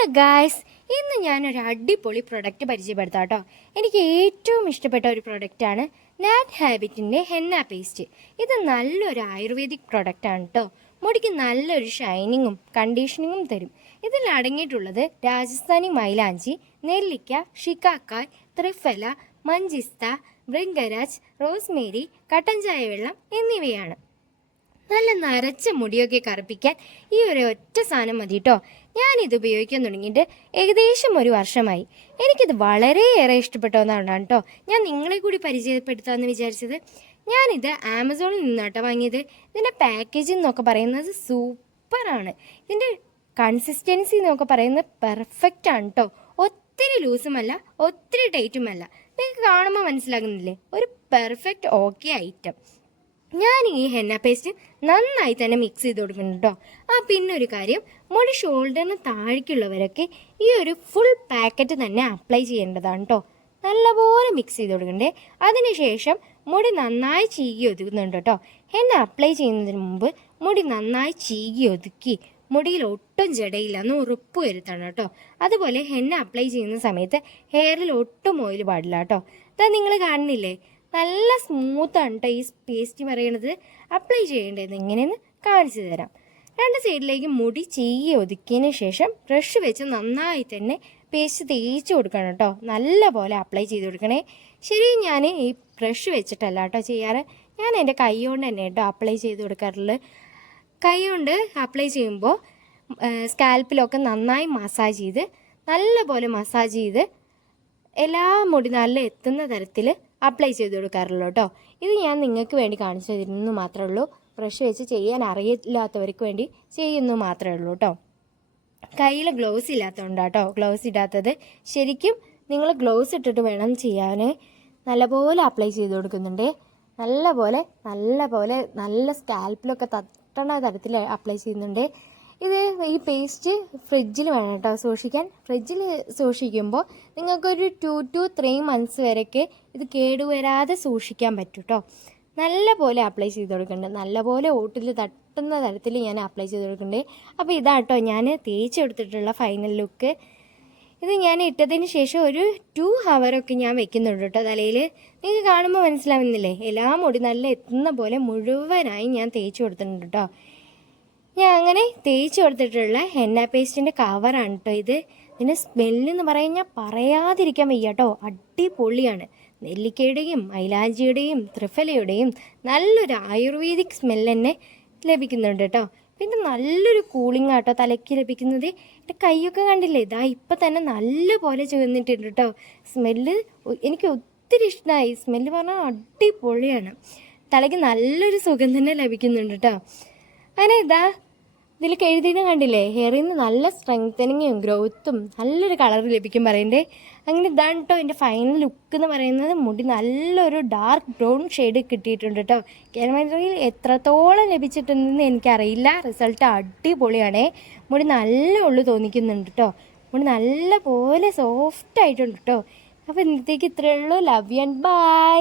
Hello guys, ഇന്ന് ഞാനൊരു അടിപൊളി പ്രൊഡക്റ്റ് പരിചയപ്പെടുത്താം കേട്ടോ. എനിക്ക് ഏറ്റവും ഇഷ്ടപ്പെട്ട ഒരു പ്രൊഡക്റ്റാണ് നാറ്റ് ഹാബിറ്റിൻ്റെ ഹെന്ന പേസ്റ്റ്. ഇത് നല്ലൊരു ആയുർവേദിക് പ്രൊഡക്റ്റാണ് കേട്ടോ. മുടിക്ക് നല്ലൊരു ഷൈനിങ്ങും കണ്ടീഷനിങ്ങും തരും. ഇതിൽ അടങ്ങിയിട്ടുള്ളത് രാജസ്ഥാനി മൈലാഞ്ചി, നെല്ലിക്ക, ഷിക്കാക്കായ്, ത്രിഫല, മഞ്ചിസ്ത, ഭൃംഗരാജ്, റോസ്മേരി, കട്ടൻ ചായ വെള്ളം എന്നിവയാണ്. നല്ല നരച്ച മുടിയൊക്കെ കറുപ്പിക്കാൻ ഈ ഒരു ഒറ്റ സാധനം മതി കേട്ടോ. ഞാനിത് ഉപയോഗിക്കാൻ തുടങ്ങിയിട്ട് ഏകദേശം ഒരു വർഷമായി. എനിക്കിത് വളരെയേറെ ഇഷ്ടപ്പെട്ടതാണ് കേട്ടോ. ഞാൻ നിങ്ങളെ കൂടി പരിചയപ്പെടുത്താമെന്ന് വിചാരിച്ചത്. ഞാനിത് ആമസോണിൽ നിന്നാട്ടോ വാങ്ങിയത്. ഇതിൻ്റെ പാക്കേജിംഗ് എന്നൊക്കെ പറയുന്നത് സൂപ്പറാണ്. ഇതിൻ്റെ കൺസിസ്റ്റൻസി എന്നൊക്കെ പറയുന്നത് പെർഫെക്റ്റ് ആണ് കേട്ടോ. ഒത്തിരി ലൂസുമല്ല, ഒത്തിരി ടൈറ്റുമല്ല. നിങ്ങൾക്ക് കാണുമ്പോൾ മനസ്സിലാകുന്നില്ലേ, ഒരു പെർഫെക്റ്റ് ഓക്കെ ഐറ്റം. ഞാൻ ഈ ഹെന്ന പേസ്റ്റ് നന്നായി തന്നെ മിക്സ് ചെയ്ത് കൊടുക്കുന്നുണ്ട് കേട്ടോ. പിന്നെ ഒരു കാര്യം, മുടി ഷോൾഡറിന് താഴേക്കുള്ളവരൊക്കെ ഈ ഒരു ഫുൾ പാക്കറ്റ് തന്നെ അപ്ലൈ ചെയ്യേണ്ടതാണ് കേട്ടോ. നല്ലപോലെ മിക്സ് ചെയ്ത് കൊടുക്കണ്ടേ. അതിനുശേഷം മുടി നന്നായി ചീകി ഒതുക്കുന്നുണ്ട് കേട്ടോ. ഹെന്ന അപ്ലൈ ചെയ്യുന്നതിന് മുമ്പ് മുടി നന്നായി ചീകി ഒതുക്കി മുടിയിൽ ഒട്ടും ജടയില്ലെന്ന് ഉറപ്പ് വരുത്തണം കേട്ടോ. അതുപോലെ ഹെന്ന അപ്ലൈ ചെയ്യുന്ന സമയത്ത് ഹെയറിൽ ഒട്ടും ഓയിൽ പാടില്ല കേട്ടോ. അതാ നിങ്ങൾ കാണുന്നില്ലേ, നല്ല സ്മൂത്താണ് കേട്ടോ ഈ പേസ്റ്റ് പറയണത്. അപ്ലൈ ചെയ്യേണ്ടത് എങ്ങനെയെന്ന് കാണിച്ചു തരാം. രണ്ട് സൈഡിലേക്ക് മുടി ചീകി ഒതുക്കിയതിന് ശേഷം ബ്രഷ് വെച്ച് നന്നായി തന്നെ പേസ്റ്റ് തേച്ച് കൊടുക്കണം കേട്ടോ. നല്ല പോലെ അപ്ലൈ ചെയ്ത് കൊടുക്കണേ. ശരി, ഞാൻ ഈ ബ്രഷ് വെച്ചിട്ടല്ല കേട്ടോ ചെയ്യാറ്. ഞാൻ എൻ്റെ കൈ കൊണ്ട് തന്നെ കേട്ടോ അപ്ലൈ ചെയ്ത് കൊടുക്കാറുള്ളത്. കൈ കൊണ്ട് അപ്ലൈ ചെയ്യുമ്പോൾ സ്കാൽപ്പിലൊക്കെ നന്നായി മസാജ് ചെയ്ത് നല്ല പോലെ മസാജ് ചെയ്ത് എല്ലാ മുടി നല്ല എത്തുന്ന തരത്തിൽ അപ്ലൈ ചെയ്ത് കൊടുക്കാറുള്ളൂ കേട്ടോ. ഇത് ഞാൻ നിങ്ങൾക്ക് വേണ്ടി കാണിച്ചു തരുന്നു മാത്രമേ ഉള്ളൂ. ബ്രഷ് വെച്ച് ചെയ്യാൻ അറിയില്ലാത്തവർക്ക് വേണ്ടി ചെയ്യുന്നു മാത്രമേ ഉള്ളൂ കേട്ടോ. കയ്യിൽ ഗ്ലൗസ് ഇല്ലാത്തതുകൊണ്ടാണ് കേട്ടോ ഗ്ലൗസ് ഇടാത്തത്. ശരിക്കും നിങ്ങൾ ഗ്ലൗസ് ഇട്ടിട്ട് വേണം ചെയ്യാൻ. നല്ലപോലെ അപ്ലൈ ചെയ്ത് കൊടുക്കുന്നുണ്ട്. നല്ല സ്കാൽപ്പിലൊക്കെ തട്ടണ തരത്തിൽ അപ്ലൈ ചെയ്യുന്നുണ്ട്. ഈ പേസ്റ്റ് ഫ്രിഡ്ജിൽ വേണം കേട്ടോ സൂക്ഷിക്കാൻ. ഫ്രിഡ്ജിൽ സൂക്ഷിക്കുമ്പോൾ നിങ്ങൾക്കൊരു 2 to 3 months വരെയൊക്കെ ഇത് കേടുവരാതെ സൂക്ഷിക്കാൻ പറ്റും കേട്ടോ. നല്ല പോലെ അപ്ലൈ ചെയ്ത് കൊടുക്കുന്നുണ്ട്. നല്ലപോലെ ഓട്ടിൽ തട്ടുന്ന തരത്തിൽ ഞാൻ അപ്ലൈ ചെയ്ത് കൊടുക്കുന്നുണ്ട്. അപ്പോൾ ഇതാട്ടോ ഞാൻ തേച്ചെടുത്തിട്ടുള്ള ഫൈനൽ ലുക്ക്. ഇത് ഞാൻ ഇട്ടതിന് ശേഷം ഒരു 2 hour ഞാൻ വെക്കുന്നുണ്ട് കേട്ടോ തലയിൽ. നിങ്ങൾക്ക് കാണുമ്പോൾ മനസ്സിലാവുന്നില്ലേ, എല്ലാ മുടി നല്ല എത്തുന്ന പോലെ മുഴുവനായി ഞാൻ തേച്ച് കൊടുത്തിട്ടുണ്ട് കേട്ടോ. ഞാൻ അങ്ങനെ തേച്ച് കൊടുത്തിട്ടുള്ള ഹെന്ന പേസ്റ്റിൻ്റെ കവറാണ് കേട്ടോ ഇത്. ഇതിൻ്റെ സ്മെല്ലെന്ന് പറഞ്ഞാൽ പറയാതിരിക്കാൻ വയ്യ കേട്ടോ. അടിപൊളിയാണ്. നെല്ലിക്കയുടെയും മൈലാഞ്ചിയുടെയും ത്രിഫലയുടെയും നല്ലൊരു ആയുർവേദിക് സ്മെല്ല് തന്നെ ലഭിക്കുന്നുണ്ട് കേട്ടോ. പിന്നെ നല്ലൊരു കൂളിംഗ് ആട്ടോ തലയ്ക്ക് ലഭിക്കുന്നത്. എൻ്റെ കൈയൊക്കെ കണ്ടില്ലേ, ഇതാ ഇപ്പം തന്നെ നല്ല പോലെ ചുവന്നിട്ടുണ്ട് കേട്ടോ. സ്മെല്ല് എനിക്ക് ഒത്തിരി ഇഷ്ടമായി. സ്മെല്ല് പറഞ്ഞാൽ അടിപൊളിയാണ്. തലയ്ക്ക് നല്ലൊരു സുഖം തന്നെ ലഭിക്കുന്നുണ്ട് കേട്ടോ. അങ്ങനെ ഇതിൽ എഴുതിയിട്ട് കണ്ടില്ലേ, ഹെയറിൽ നിന്ന് നല്ല സ്ട്രെങ്തനിങ്ങും ഗ്രോത്തും നല്ലൊരു കളർ ലഭിക്കും പറയണ്ടേ. അങ്ങനെ ഇതാണ് കേട്ടോ എൻ്റെ ഫൈനൽ ലുക്ക് എന്ന് പറയുന്നത്. മുടി നല്ലൊരു ഡാർക്ക് ബ്രൗൺ ഷെയ്ഡ് കിട്ടിയിട്ടുണ്ട് കേട്ടോ. ക്യാമറയിൽ എത്രത്തോളം ലഭിച്ചിട്ടുണ്ടെന്ന് എനിക്കറിയില്ല. റിസൾട്ട് അടിപൊളിയാണേ. മുടി നല്ല ഉള്ളു തോന്നിക്കുന്നുണ്ട് കേട്ടോ. മുടി നല്ല പോലെ സോഫ്റ്റ് ആയിട്ടുണ്ട് കേട്ടോ. അപ്പോൾ ഇന്നത്തേക്ക് ഇത്രയേ ഉള്ളൂ. Love you and by.